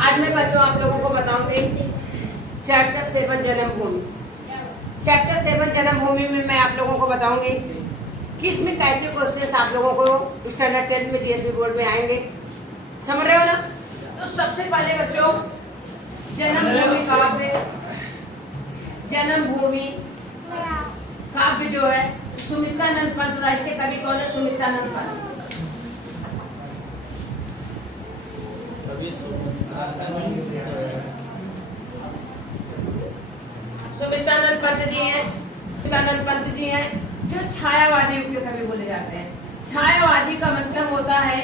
आज मैं बच्चों आप लोगों को बताऊंगी चैप्टर 7 जन्मभूमि। चैप्टर 7 जन्मभूमि में मैं आप लोगों को बताऊंगी कि इसमें कैसे क्वेश्चंस आप लोगों को स्टैंडर्ड 10 में जीएसबी बोर्ड में आएंगे। समझ रहे हो ना? तो सबसे पहले बच्चों जन्मभूमि काव्य जो है सुमित्रानंद पंत, इसके कवि कौन है? सुमित्रानंद पंत। सुमित्रानंद पंत जी हैं जो छायावादी युग के कवि बोले जाते हैं। छायावादी का मतलब होता है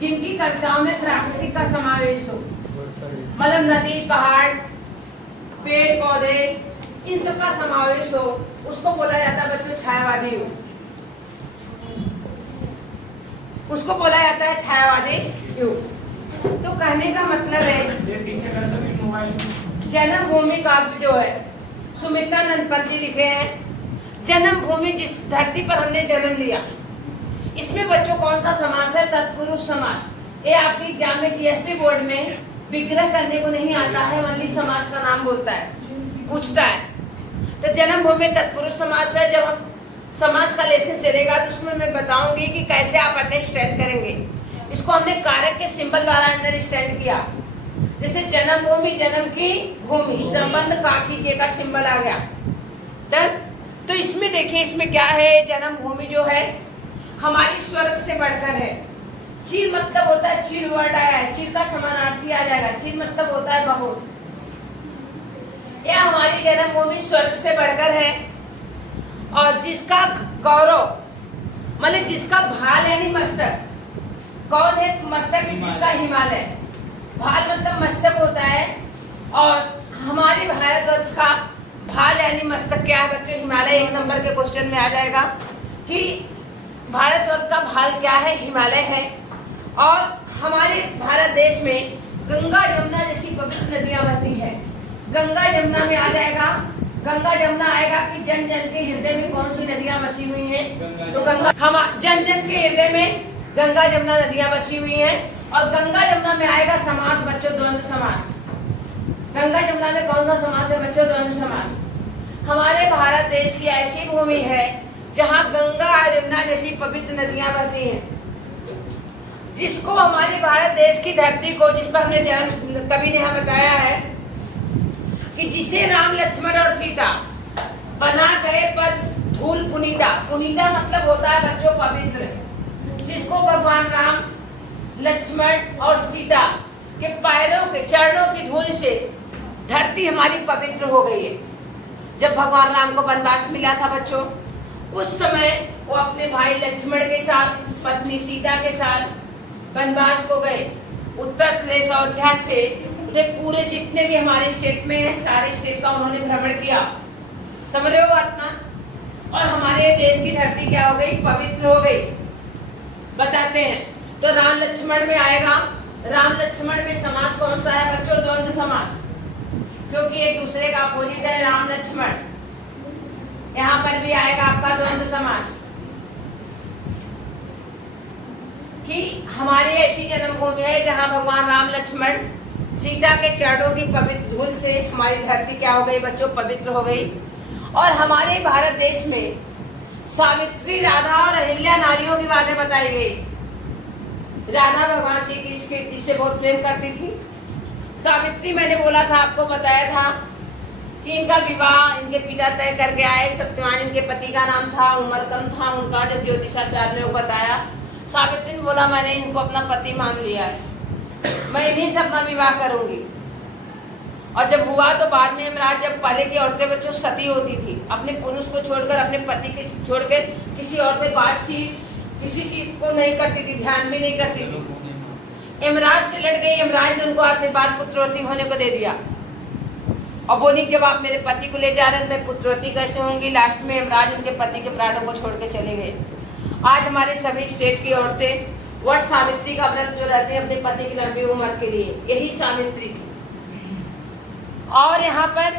जिनकी कविताओं में प्राकृतिक का समावेश हो, मतलब नदी, पहाड़, पेड़ पौधे, इन सब का समावेश हो, उसको बोला जाता है बच्चों छायावादी युग। उसको बोला जाता है छायावादी युग। तो कहने का मतलब है जन्मभूमि काव्य जो है सुमित्रानंद पंत जी लिखे हैं। जन्मभूमि, जिस धरती पर हमने जन्म लिया, इसमें बच्चों कौन सा समास है? तत्पुरुष समास। ये आपकी एग्जाम में जीएसपी बोर्ड में विग्रह करने को नहीं आता है, ओनली समास का नाम बोलता है, पूछता है। तो जन्मभूमि तत्पुरुष समास है। जब हम समास का लेसन चलेगा तो उसमें मैं बताऊंगी कि कैसे आप अंडरस्टैंड करेंगे। इसको हमने कारक के सिंबल द्वारा अंडरस्टैंड किया। जैसे जन्मभूमि, जन्म की भूमि, संबंध का की का सिंबल आ गया। डन? तो इसमें देखिए, इसमें क्या है? जन्मभूमि जो है हमारी स्वर्ग से बढ़कर है। चिर मतलब होता है, चिर वर्ड आया है, चिर का समानार्थी आ जाएगा। चिर मतलब होता है बहुत। यह हमारी जन्मभूमि स्वर्ग से बढ़कर है और जिसका गौरव, मतलब जिसका भाल यानी मस्तक, कौन है? मस्तक जिसका हिमालय। भाल मतलब मस्तक होता है और हमारे भारतवर्ष का भाल यानी मस्तक क्या है बच्चों? हिमालय। 1 नंबर के क्वेश्चन में आ जाएगा कि भारतवर्ष का भाल क्या है? हिमालय है। और हमारे भारत देश में गंगा जमुना जैसी पवित्र नदियां बहती है। गंगा जमुना में आ जाएगा, गंगा जमुना आएगा कि जन जन के हृदय में कौन सी नदियां बसी हुई हैं? तो गंगा, हम जन जन के हृदय में गंगा जमुना नदियां बसी हुई हैं। और गंगा जमुना में आएगा समास बच्चों, द्वंद्व समास। गंगा जमुना में कौन सा समास है बच्चों? द्वंद्व समास। हमारे भारत देश की ऐसी भूमि है जहां गंगा और यमुना जैसी पवित्र नदियां बहती हैं, जिसको हमारे भारत देश की धरती को, जिस पर हमने कवि ने हमें बताया है कि जिसे राम लक्ष्मण और सीता बना गए पर धूल पुनीता। पुनीता मतलब होता है बच्चों पवित्र। जिसको भगवान राम, लक्ष्मण और सीता के पैरों के चरणों की धूल से धरती हमारी पवित्र हो गई है। जब भगवान राम को वनवास मिला था बच्चों, उस समय वो अपने भाई लक्ष्मण के साथ, पत्नी सीता के साथ वनवास को गए। उत्तर प्रदेश अयोध्या से पूरे जितने भी हमारे स्टेट में है, सारे स्टेट का उन्होंने भ्रमण किया। समझ रहे हो बात ना? और हमारे देश की धरती क्या हो गई? पवित्र हो गई। बताते हैं। तो राम लक्ष्मण में आएगा। राम लक्ष्मण में समास कौन सा है बच्चों? द्वंद्व समास, क्योंकि एक दूसरे का अपोजिट है राम लक्ष्मण। यहाँ पर भी आएगा आपका द्वंद्व समास कि हमारी ऐसी जन्मभूमि है जहाँ भगवान राम लक्ष्मण सीता के चरणों की पवित्र धूल से हमारी धरती क्या हो गई बच्चों? पवित्र हो गई। और हमारे भारत देश में सावित्री, राधा और अहिल्या नारियों की बातें बताई गई। राधा भगवान श्री कृष्ण के जिससे बहुत प्रेम करती थी। सावित्री, मैंने बोला था, आपको बताया था कि इनका विवाह इनके पिता तय करके आए। सत्यवान इनके पति का नाम था, उम्र कम था उनका। जब ज्योतिषाचार्य ने वो बताया, सावित्री ने बोला मैंने इनको अपना पति मान लिया है, मैं इन्हीं से अपना विवाह करूंगी। और जब हुआ तो बाद में यमराज, जब पहले की औरतें बच्चों सती होती थी, अपने पुरुष को छोड़कर, अपने पति के छोड़कर किसी और से बातचीत, किसी चीज को नहीं करती थी, ध्यान भी नहीं करती थी। यमराज से लड़ गई। यमराज ने उनको आशीर्वाद पुत्रवती होने को दे दिया और बोली जब आप मेरे पति को ले जा रहे हैं मैं पुत्रवती कैसे होंगी? लास्ट में यमराज उनके पति के प्राणों को छोड़ के चले गए। आज हमारे सभी स्टेट की औरतें वट सावित्री का व्रत जो रहते हैं अपने पति की लंबी उम्र के लिए, यही सावित्री थी। और यहाँ पर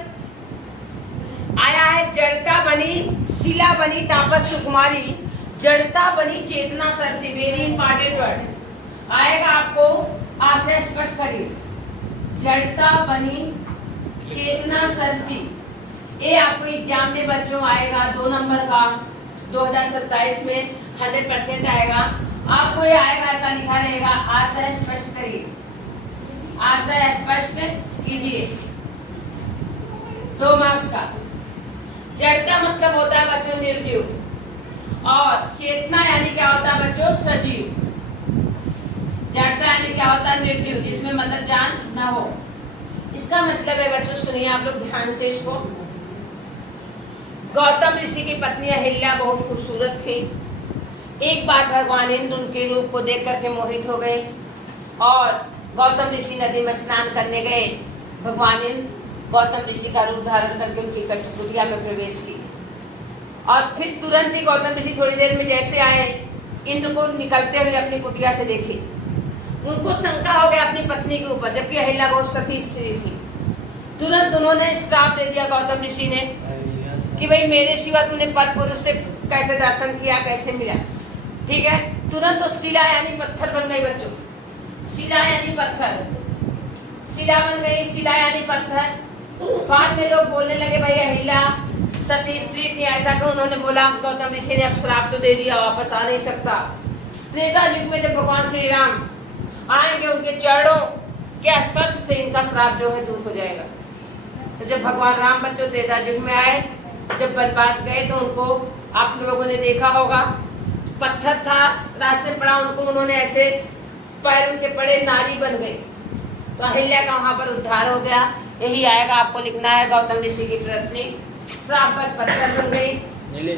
आया है जड़ता बनी शिला बनी तापस सुकुमारी, जड़ता बनी चेतना सरती। वेरी इंपॉर्टेंट वर्ड आएगा आपको, आशय स्पष्ट करिए। जड़ता बनी चेतना सरसी। ये आपको एग्जाम में बच्चों आएगा 2 नंबर का 2027 में 100% आएगा। आपको ये आएगा, ऐसा लिखा रहेगा, आशय स्पष्ट करिए, आशय स्पष्ट कीजिए, 2 मार्क्स का। जड़ता मतलब होता है बच्चों निर्जीव, और चेतना यानी क्या होता है बच्चों सजीव। जड़ता यानी क्या होता है निर्जीव, जिसमें मतलब जान न हो। इसका मतलब है बच्चों, सुनिए आप लोग ध्यान से इसको। गौतम ऋषि की पत्नी अहिल्या बहुत खूबसूरत थी। एक बार भगवान इंद्र उनके रूप को देख करके मोहित हो गए और गौतम ऋषि नदी में स्नान करने गए। भगवान इंद्र गौतम ऋषि का रूप धारण करके उनकी कुटिया में प्रवेश किए और फिर तुरंत ही गौतम ऋषि थोड़ी देर में जैसे आए, इंद्र को निकलते हुए अपनी कुटिया से देखे। उनको शंका हो गया अपनी पत्नी के ऊपर, जबकि अहिल्या बहुत सती स्त्री थी। तुरंत उन्होंने श्राप दे दिया गौतम ऋषि ने कि भाई मेरे सिवा तुमने पद पुरुष से कैसे दर्शन किया, कैसे मिला। ठीक है, तुरंत तो शिला यानी पत्थर बन गई बच्चों, शिला यानी पत्थर, शिला बन गई, शिला यानी पत्थर। बाद में लोग बोलने लगे भाई अहिल्या सती स्त्री थी, ऐसा क्यों? उन्होंने बोला गौतम ऋषि ने अब श्राप तो दे दिया, वापस आ नहीं सकता। त्रेता युग में जब भगवान श्री राम आएंगे, उनके चरणों के स्पर्श से इनका श्राप जो है दूर हो जाएगा। तो जब भगवान राम बच्चों त्रेता युग में आए, जब वनवास गए, तो उनको आप लोगों ने देखा होगा, पत्थर था रास्ते पड़ा, उनको उन्होंने ऐसे पैर उनके पड़े नारी बन गई। तो अहिल्या का वहां पर उद्धार हो गया। यही आएगा, आपको लिखना है, गौतम ऋषि की पत्नी श्राप बस पत्थर बन गई।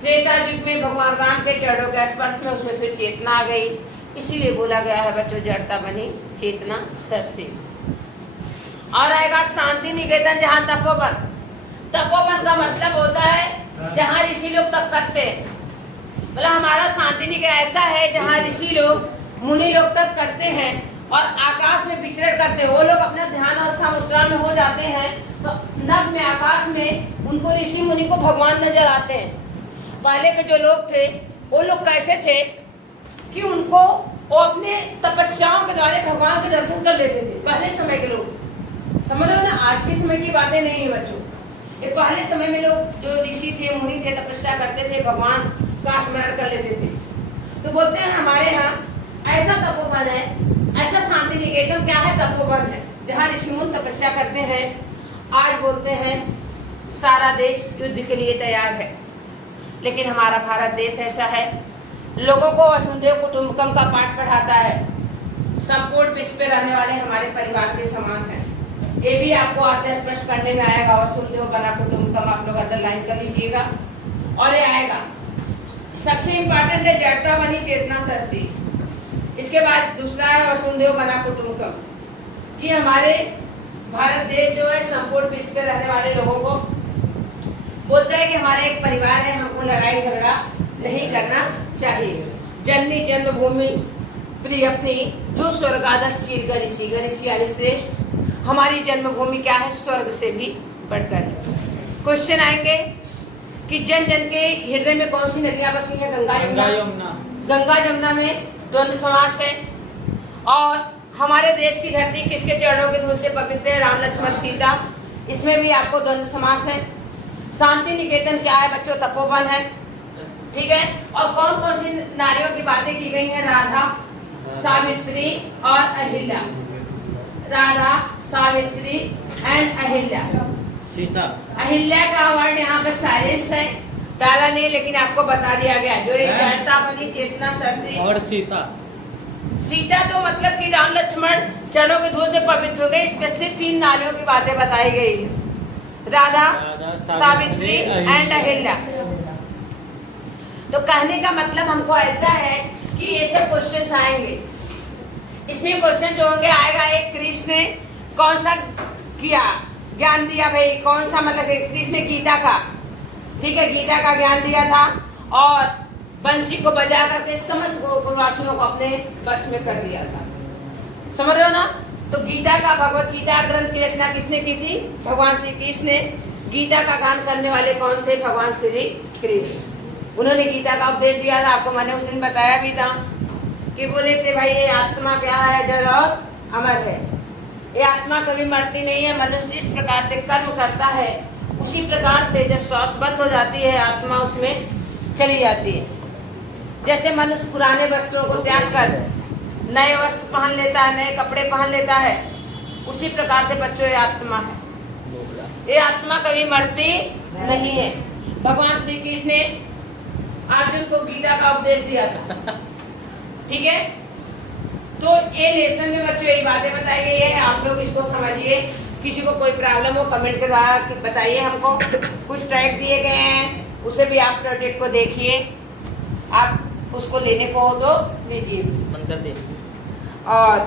त्रेता युग में भगवान राम के चरणों के स्पर्श में उसमें फिर चेतना आ गई। इसीलिए बोला गया है बच्चों, जड़ता बनी चेतना सरसी। और आएगा शांति निकेतन, जहाँ तपोवन। तपोवन का मतलब होता है जहाँ ऋषि लोग तप करते हैं। मतलब हमारा शांति निकेतन ऐसा है जहाँ ऋषि लोग मुनि लोग तप करते हैं और आकाश में विचरण करते हैं। वो लोग अपना ध्यान अवस्था मुद्रा में हो जाते हैं, तो नभ में आकाश में उनको ऋषि मुनि को भगवान नजर आते हैं। पहले के जो लोग थे वो लोग कैसे थे कि उनको वो अपने तपस्याओं के द्वारा भगवान के दर्शन कर लेते थे। पहले समय के लोग, समझ लो ना, आज के समय की बातें नहीं है बच्चों। ये पहले समय में लोग जो ऋषि थे मुनि थे तपस्या करते थे, भगवान का स्मरण कर लेते थे। तो बोलते हैं हमारे यहाँ ऐसा तपोवन है, ऐसा शांति निकेतन क्या है, तपोवन है, जहाँ ऋषि मुनि तपस्या करते हैं। आज बोलते हैं सारा देश युद्ध के लिए तैयार है, लेकिन हमारा भारत देश ऐसा है, लोगों को वसुधैव कुटुंबकम का पाठ पढ़ाता है। संपूर्ण विश्व पे रहने वाले हमारे परिवार के समान है। ये भी आपको आशय स्पष्ट करने में आएगा, वसुधैव बना कुटुंबकम, आप लोग अंडरलाइन कर लीजिएगा। और ये आएगा, सबसे इम्पोर्टेंट है जड़ता बनी चेतना सरसी। इसके बाद दूसरा है वसुधैव बना कुटुंबकम, कि हमारे भारत देश जो है संपूर्ण विश्व पे रहने वाले लोगों को बोलता है कि हमारे एक परिवार है, हमको लड़ाई झगड़ा नहीं करना चाहिए। जननी जन्मभूमि प्रिय अपनी, जो स्वर्गादश चीर गरिषी, गरिषी यानी श्रेष्ठ। हमारी जन्मभूमि क्या है, स्वर्ग से भी बढ़कर। क्वेश्चन आएंगे कि जन जन के हृदय में कौन सी नदियां बसी हैं, गंगा यमुना। गंगा जमुना में द्वंद्व समास है। और हमारे देश की धरती किसके चरणों के धूल से पवित्र है, राम लक्ष्मण सीता, इसमें भी आपको द्वंद्व समास है। शांति निकेतन क्या है बच्चों, तपोवन है। ठीक है, और कौन कौन सी नारियों की बातें की गई हैं, राधा, सावित्री और अहिल्या। राधा, सावित्री एंड अहिल्या। सीता, अहिल्या का वर्ड यहाँ पे साइलेंस है, डाला नहीं, लेकिन आपको बता दिया गया जो एक जड़ता बनी चेतना सरसी। और सीता, सीता तो मतलब कि राम लक्ष्मण चरणों के धूल से पवित्र हो गए। स्पेशली 3 नारियों की बातें बताई गई, राधा, सावित्री एंड अहिल्या। तो कहने का मतलब हमको ऐसा है कि ये सब क्वेश्चंस आएंगे। इसमें क्वेश्चन जो होंगे आएगा, एक कृष्ण ने कौन सा किया ज्ञान दिया, भाई कौन सा, मतलब कृष्ण ने गीता का, ठीक है, गीता का ज्ञान दिया था और बंसी को बजा करके समस्त गोकुलवासियों को अपने बस में कर दिया था। समझ रहे हो ना? तो गीता का, भगवत गीता ग्रंथ की रचना किसने की थी, भगवान श्री कृष्ण ने। गीता का गान करने वाले कौन थे, भगवान श्री कृष्ण। उन्होंने गीता का उपदेश दिया था, आपको मैंने उस दिन बताया भी था कि बोले थे भाई ये आत्मा क्या है, जड़ और अमर है। ये आत्मा कभी मरती नहीं है। मनुष्य जिस प्रकार से कर्म करता है उसी प्रकार से जब श्वास बंद हो जाती है आत्मा उसमें चली जाती है। जैसे मनुष्य पुराने वस्त्रों को त्याग कर नए वस्त्र पहन लेता है, नए कपड़े पहन लेता है, उसी प्रकार से बच्चों ये आत्मा है। ये आत्मा कभी मरती नहीं है। भगवान श्री कृष्ण ने अर्जुन को गीता का उपदेश दिया था, ठीक है। तो ये लेसन में बच्चों यही बातें बताई गई है, आप लोग इसको समझिए। किसी को कोई प्रॉब्लम हो कमेंट के द्वारा बताइए हमको। कुछ ट्रैक दिए गए हैं उसे भी आप प्रोजेक्ट को देखिए, आप उसको लेने को हो तो लीजिए। मंत्र दे और